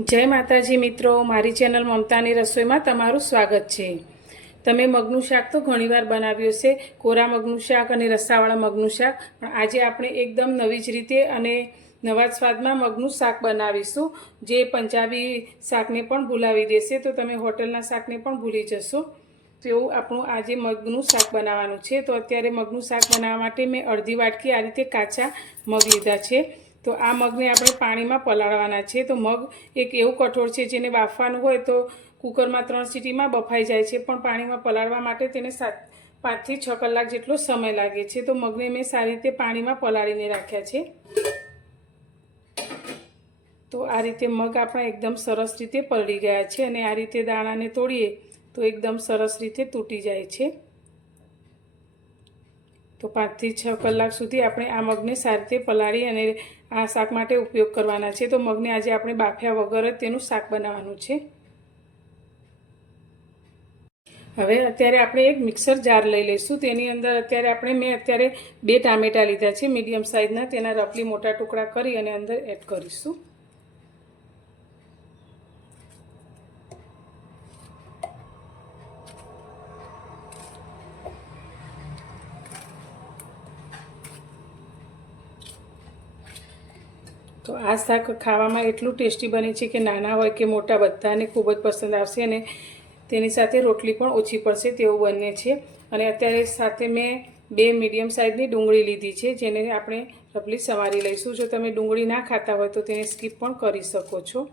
જય માતાજી મિત્રો, મારી ચેનલ મમતાની રસોઈમાં તમારું સ્વાગત છે। તમે મગનું શાક તો ઘણીવાર બનાવ્યું છે, કોરા મગનું શાક અને રસાવાળા મગનું શાક, પણ આજે આપણે એકદમ નવી જ રીતે અને નવા જ સ્વાદમાં મગનું શાક બનાવીશું, જે પંજાબી શાકને પણ ભૂલાવી દેશે, તો તમે હોટલના શાકને પણ ભૂલી જશો। તેવું આપણું આજે મગનું શાક બનાવવાનું છે। તો અત્યારે મગનું શાક બનાવવા માટે મેં અડધી વાટકી આ રીતે કાચા મગ લીધા છે। તો આ મગને આપણે પાણીમાં પલાળવાના છે। તો મગ એક એવું કઠોળ છે જેને બાફવાનું હોય તો કુકરમાં 3 સીટીમાં બફાઈ જાય છે, પણ પાણીમાં પલાળવા માટે તેને 5 થી 6 કલાક જેટલો સમય લાગે છે। તો મગને મેં સારી રીતે પાણીમાં પલાળીને રાખ્યા છે। તો આ રીતે મગ આપણા એકદમ સરસ રીતે પલળી ગયા છે અને આ રીતે દાણાને તોડીએ તો એકદમ સરસ રીતે તૂટી જાય છે। તો 5 થી 6 કલાક સુધી આપણે આ મગને સારી રીતે પલાળી અને આ શાક માટે ઉપયોગ કરવાના છે। તો મગને આજે આપણે બાફ્યા વગર જ તેનું શાક બનાવવાનું છે। હવે અત્યારે આપણે એક મિક્સર જાર લઈ લઈશું। તેની અંદર મેં અત્યારે 2 ટામેટાં લીધા છે મીડિયમ સાઇઝના, તેના રફલી મોટા ટુકડા કરી અને અંદર એડ કરીશું। તો આ શાક ખાવામાં એટલું ટેસ્ટી બને છે કે નાના હોય કે મોટા બધાને ખૂબ જ પસંદ આવશે અને તેની સાથે રોટલી પણ ઓછી પડશે તેવું બને છે। અને અત્યારે સાથે મેં 2 મીડિયમ સાઇઝની ડુંગળી લીધી છે, જેને આપણે રફલી સમારી લઈશું। જો તમે ડુંગળી ના ખાતા હોય તો તેને સ્કીપ પણ કરી શકો છો।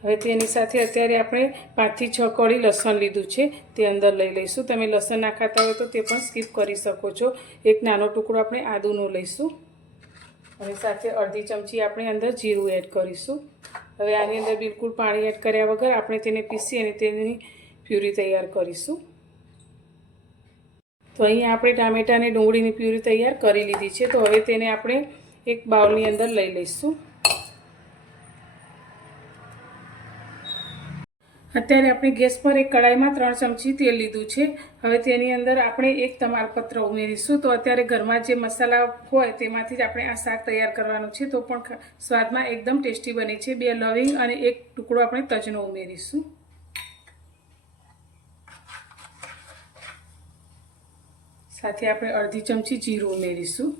હવે તેની સાથે અત્યારે આપણે 5 થી 6 કળી લસણ લીધું છે, તે અંદર લઈ લઈશું। તમે લસણ ના ખાતા હોય તો તે પણ સ્કીપ કરી શકો છો। એક નાનો ટુકડો આપણે આદુનો લઈશું અને સાથે અડધી ચમચી આપણે અંદર જીરું એડ કરીશું। હવે આની અંદર બિલકુલ પાણી એડ કર્યા વગર આપણે તેને પીસી અને તેની પ્યુરી તૈયાર કરીશું। તો અહીંયા આપણે ટામેટાં અને ડુંગળીની પ્યુરી તૈયાર કરી લીધી છે। તો હવે તેને આપણે એક બાઉલની અંદર લઈ લઈશું। અત્યારે આપણે ગેસ પર એક કડાઈમાં 3 ચમચી તેલ લીધું છે। હવે તેની અંદર આપણે એક તમાલપત્ર ઉમેરીશું। તો અત્યારે ઘરમાં જે મસાલા હોય તેમાંથી જ આપણે આ શાક તૈયાર કરવાનું છે, તો પણ સ્વાદમાં એકદમ ટેસ્ટી બને છે। 2 લવિંગ અને એક ટુકડો આપણે તજનો ઉમેરીશું। સાથે આપણે અડધી ચમચી જીરું ઉમેરીશું।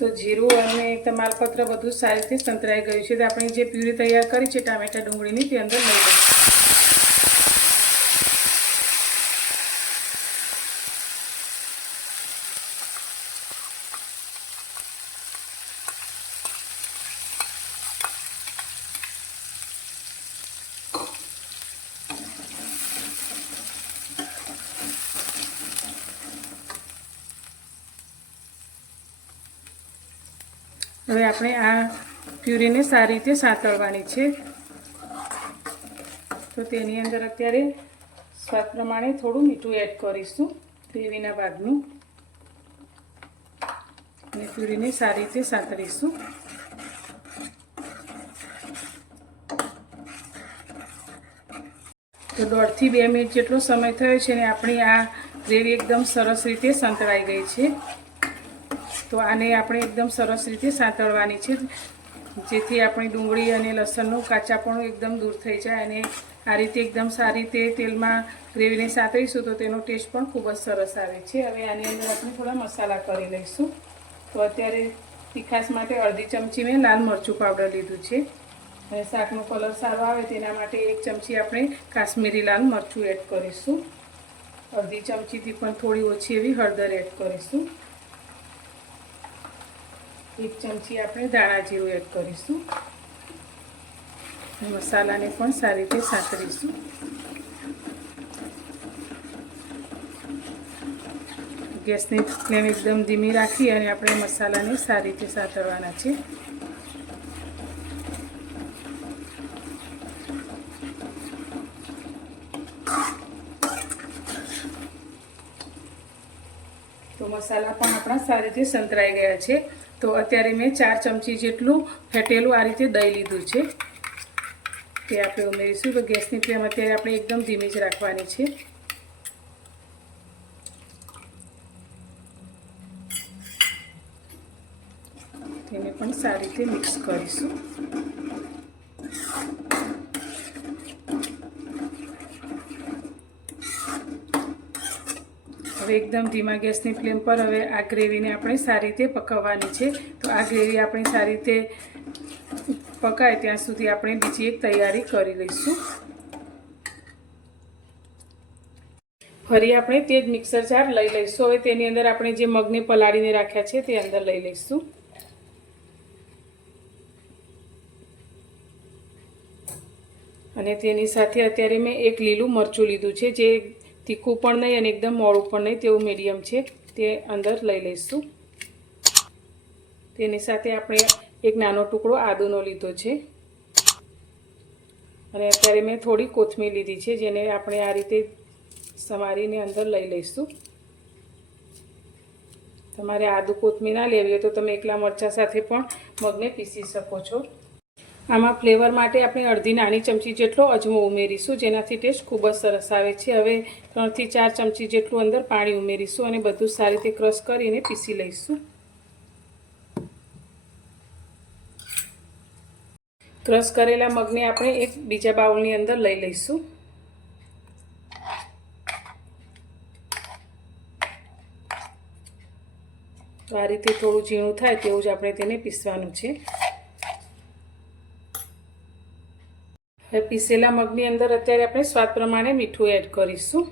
તો જીરું અને તમાલપત્ર બધું સારી રીતે સંતરાઈ ગયું છે। તો આપણે જે પ્યુરી તૈયાર કરી છે ટામેટા ડુંગળીની તે અંદર લઈ લઈશું। હવે આપણે આ પ્યુરીને સારી રીતે સાંતળવાની છે। તો તેની અંદર અત્યારે સ્વાદ પ્રમાણે થોડું મીઠું એડ કરીશું, ગ્રેવીના ભાગનું, અને પ્યુરીને સારી રીતે સાંતળીશું। તો 1.5 થી 2 મિનિટ જેટલો સમય થયો છે અને આપણી આ ગ્રેવી એકદમ સરસ રીતે સંતળાઈ ગઈ છે। તો આને આપણે એકદમ સરસ રીતે સાંતળવાની છે, જેથી આપણી ડુંગળી અને લસણનું કાચાપણું એકદમ દૂર થઈ જાય અને આ રીતે એકદમ સારી રીતે તેલમાં ગ્રેવીને સાંતળીશું તો તેનો ટેસ્ટ પણ ખૂબ જ સરસ આવે છે। હવે આની અંદર આપણે થોડા મસાલા કરી લઈશું। તો અત્યારે તીખાશ માટે અડધી ચમચી મેં લાલ મરચું પાવડર લીધું છે અને શાકનો કલર સારો આવે તેના માટે 1 ચમચી આપણે કાશ્મીરી લાલ મરચું એડ કરીશું। અડધી ચમચીથી પણ થોડી ઓછી એવી હળદર એડ કરીશું। 1 ચમચી આપણે ધાણા જીરું એડ કરીશું। મસાલાને પણ સારી રીતે સાંતળીશું। ગેસની ફ્લેમ એકદમ ધીમી રાખી અને આપણે મસાલાને સારી રીતે સાંતળવાના છે। તો મસાલા પણ આપણા સારી રીતે સંતરાઈ ગયા છે। તો અત્યારે મેં 4 ચમચી જેટલું ફેટેલું આ રીતે દહીં લીધું છે। તે આપણે ઉમેરીશું. તો ગેસની ફ્લેમ અત્યારે આપણે એકદમ ધીમી જ રાખવાની છે. તેને પણ સારી રીતે મિક્સ કરીશું. હવે એકદમ ધીમા ગેસની ફ્લેમ પર હવે આ ગ્રેવીને આપણે સારી રીતે પકાવવાની છે. તો આ ગ્રેવી આપણી સારી રીતે પકાય ત્યાં સુધી આપણે બીજી એક તૈયારી કરી લઈશું. ફરી આપણે તે જ મિક્સર જાર લઈ લઈશું. હવે તેની અંદર આપણે જે મગને પલાળીને રાખ્યા છે તે અંદર લઈ લઈશું. અને તેની સાથે અત્યારે મેં એક લીલું મરચું લીધું છે, જે તીખું પણ નહીં અને એકદમ મોળું પણ નહીં તેવું મીડિયમ છે, તે અંદર લઈ લઈશું. તેની સાથે આપણે એક નાનો ટુકડો આદુનો લીધો છે અને અત્યારે મેં થોડી કોથમીર લીધી છે, જેને આપણે આ રીતે સમારીને અંદર લઈ લઈશું. તમારે આદુ કોથમીર ના લેવી હોય તો તમે એકલા મરચાં સાથે પણ મગને પીસી શકો છો. આમાં ફ્લેવર માટે આપણે અડધી નાની ચમચી જેટલો અજમો ઉમેરીશું, જેનાથી ટેસ્ટ ખૂબ જ સરસ આવે છે. હવે 3 થી 4 ચમચી જેટલું અંદર પાણી ઉમેરીશું અને બધું સારી રીતે ક્રશ કરીને પીસી લઈશું. ક્રશ કરેલા મગને આપણે એક બીજા બાઉલની અંદર લઈ લઈશું. તો આ રીતે થોડું ઝીણું થાય તેવું જ આપણે તેને પીસવાનું છે. હવે પીસેલા મગની અંદર અત્યારે આપણે સ્વાદ પ્રમાણે મીઠું એડ કરીશું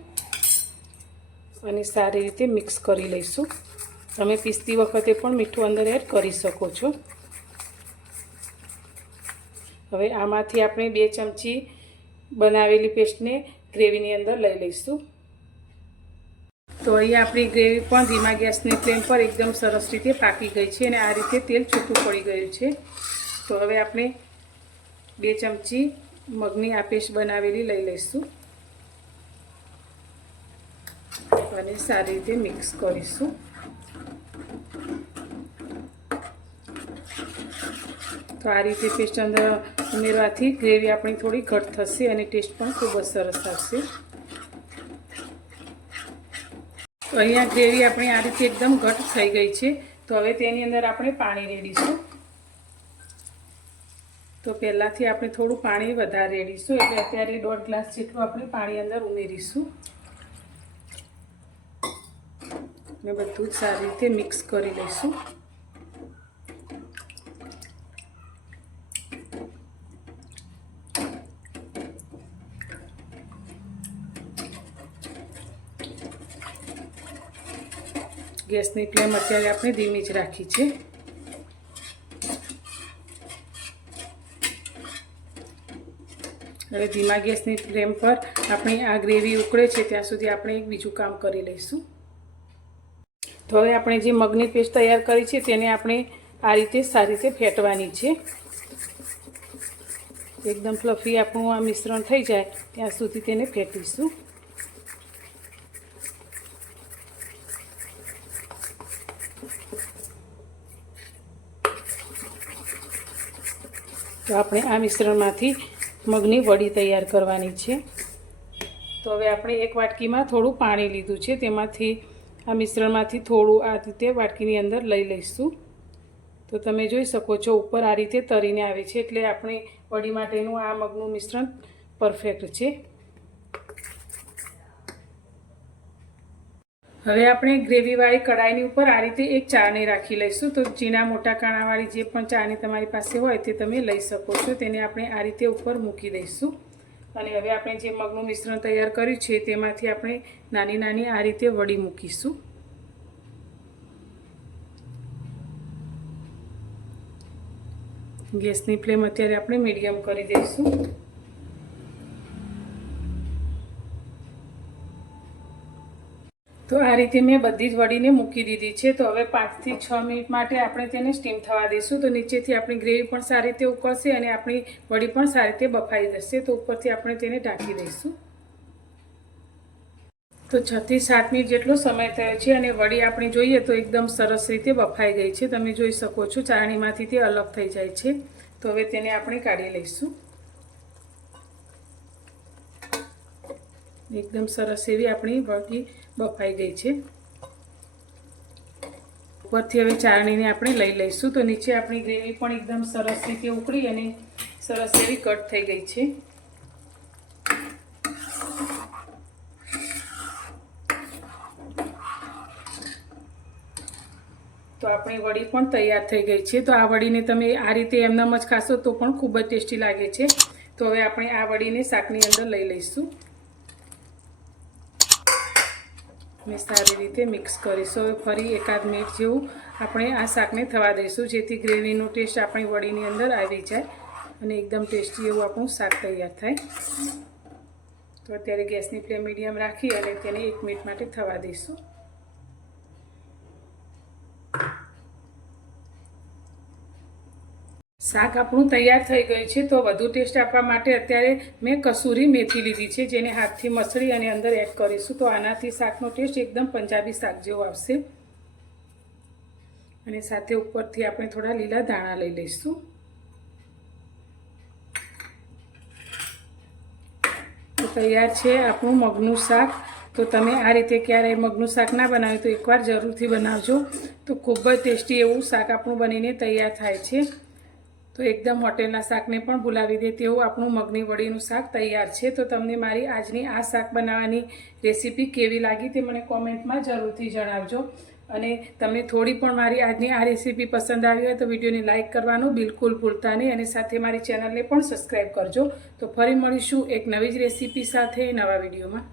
અને સારી રીતે મિક્સ કરી લઈશું. તમે પીસતી વખતે પણ મીઠું અંદર એડ કરી શકો છો. હવે આમાંથી આપણે 2 ચમચી બનાવેલી પેસ્ટને ગ્રેવીની અંદર લઈ લઈશું. તો અહીંયા આપણી ગ્રેવી પણ ધીમા ગેસની ફ્લેમ પર એકદમ સરસ રીતે પાકી ગઈ છે અને આ રીતે તેલ છૂટું પડી ગયું છે. તો હવે આપણે 2 ચમચી મગની આ પેસ્ટ બનાવેલી લઈ લઈશું અને સારી રીતે મિક્સ કરીશું. તો આ રીતે પેસ્ટ અંદર ઉમેરવાથી ગ્રેવી આપણી થોડી ઘટ થશે અને ટેસ્ટ પણ ખૂબ જ સરસ આવશે. તો અહીંયા ગ્રેવી આપણી આ રીતે એકદમ ઘટ થઈ ગઈ છે. તો હવે તેની અંદર આપણે પાણી રેડીશું. તો પહેલાંથી આપણે થોડું પાણી વધારે રેડીશું, એટલે અત્યારે 1.5 ગ્લાસ જેટલું આપણે પાણી અંદર ઉમેરીશું અને બધું જ સારી રીતે મિક્સ કરી લઈશું. ગેસની ફ્લેમ અત્યારે આપણે ધીમી જ રાખી છે. હવે ધીમા ગેસની ફ્લેમ પર આપણી આ ગ્રેવી ઉકળે છે ત્યાં સુધી આપણે એક બીજું કામ કરી લઈશું. તો હવે આપણે જે મગની પેસ્ટ તૈયાર કરી છે તેને આપણે આ રીતે સારી રીતે ફેટવાની છે. એકદમ ફ્લફી આપણું આ મિશ્રણ થઈ જાય ત્યાં સુધી તેને ફેટીશું. તો આપણે આ મિશ્રણમાંથી મગની વડી તૈયાર કરવાની છે. તો હવે આપણે એક વાટકીમાં થોડું પાણી લીધું છે, તેમાંથી આ મિશ્રણમાંથી થોડું આ રીતે વાટકીની અંદર લઈ લઈશું. તો તમે જોઈ શકો છો ઉપર આ રીતે તરીને આવે છે, એટલે આપણે વડી માટેનું આ મગનું મિશ્રણ પરફેક્ટ છે. હવે આપણે ગ્રેવીવાળી કડાઈની ઉપર આ રીતે એક ચાળણી રાખી લઈશું. તો ઝીણા મોટા કાણાવાળી જે પણ ચાળણી તમારી પાસે હોય તે તમે લઈ શકો છો. તેને આપણે આ રીતે ઉપર મૂકી દઈશું અને હવે આપણે જે મગનું મિશ્રણ તૈયાર કર્યું છે તેમાંથી આપણે નાની નાની આ રીતે વડી મૂકીશું. ગેસની ફ્લેમ અત્યારે આપણે મીડિયમ કરી દઈશું. તો આ રીતે મેં બધી જ વડીને મૂકી દીધી છે. તો હવે 5 થી 6 મિનિટ માટે આપણે તેને સ્ટીમ થવા દઈશું. તો નીચેથી આપણી ગ્રેવી પણ સારી રીતે ઉકળશે અને આપણી વડી પણ સારી રીતે બફાઈ જશે. તો ઉપરથી આપણે તેને ઢાંકી દઈશું. તો 6 થી 7 મિનિટ જેટલો સમય થયો છે અને વડી આપણી જોઈએ તો એકદમ સરસ રીતે બફાઈ ગઈ છે. તમે જોઈ શકો છો ચાળણીમાંથી તે અલગ થઈ જાય છે. તો હવે તેને આપણે કાઢી લઈશું. એકદમ સરસ એવી આપણી વડી બફાઈ ગઈ છે. ઉપરથી હવે ચાળણીને આપણે લઈ લઈશું. તો નીચે આપણી ગ્રેવી પણ એકદમ સરસ રીતે ઉકળી અને સરસ એવી કટ થઈ ગઈ છે. તો આપણી વડી પણ તૈયાર થઈ ગઈ છે. તો આ વડીને તમે આ રીતે એમનેમ જ ખાશો તો પણ ખૂબ જ ટેસ્ટી લાગે છે. તો હવે આપણે આ વડીને શાકની અંદર લઈ લઈશું અને સારી રીતે મિક્સ કરીશું. હવે ફરી એકાદ મિનિટ જેવું આપણે આ શાકને થવા દઈશું, જેથી ગ્રેવીનો ટેસ્ટ આપણી વડીની અંદર આવી જાય અને એકદમ ટેસ્ટી એવું આપણું શાક તૈયાર થાય. તો અત્યારે ગેસની ફ્લેમ મીડિયમ રાખી અને તેને 1 મિનિટ માટે થવા દઈશું. શાક આપણું તૈયાર થઈ ગયું છે. તો વધુ ટેસ્ટ આપવા માટે અત્યારે મેં કસૂરી મેથી લીધી છે, જેને હાથથી મસળી અને અંદર એડ કરીશું. તો આનાથી શાકનો ટેસ્ટ એકદમ પંજાબી શાક જેવો આવશે. અને સાથે ઉપરથી આપણે થોડા લીલા ધાણા લઈ લઈશું. તો તૈયાર છે આપણું મગનું શાક. તો તમે આ રીતે ક્યારેય મગનું શાક ના બનાવ્યું તો એકવાર જરૂરથી બનાવજો. તો ખૂબ જ ટેસ્ટી એવું શાક આપણું બનીને તૈયાર થાય છે. તો એકદમ હોટેલના શાકને પણ ભૂલાવી દે તેવું આપણું મગની વડીનું શાક તૈયાર છે. તો તમને મારી આજની આ શાક બનાવવાની રેસીપી કેવી લાગી તે મને કોમેન્ટમાં જરૂરથી જણાવજો. અને તમને થોડી પણ મારી આજની આ રેસીપી પસંદ આવી હોય તો વિડીયોને લાઇક કરવાનું બિલકુલ ભૂલતા નહીં અને સાથે મારી ચેનલને પણ સબસ્ક્રાઈબ કરજો. તો ફરી મળીશું એક નવી જ રેસીપી સાથે નવા વિડીયોમાં.